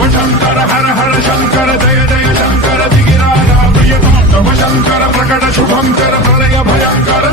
शिव शंकर हर हर शंकर जय जय शंकर दिगिराजा प्रियतम शिव शंकर प्रकट शुभंकर प्रलय भयंकर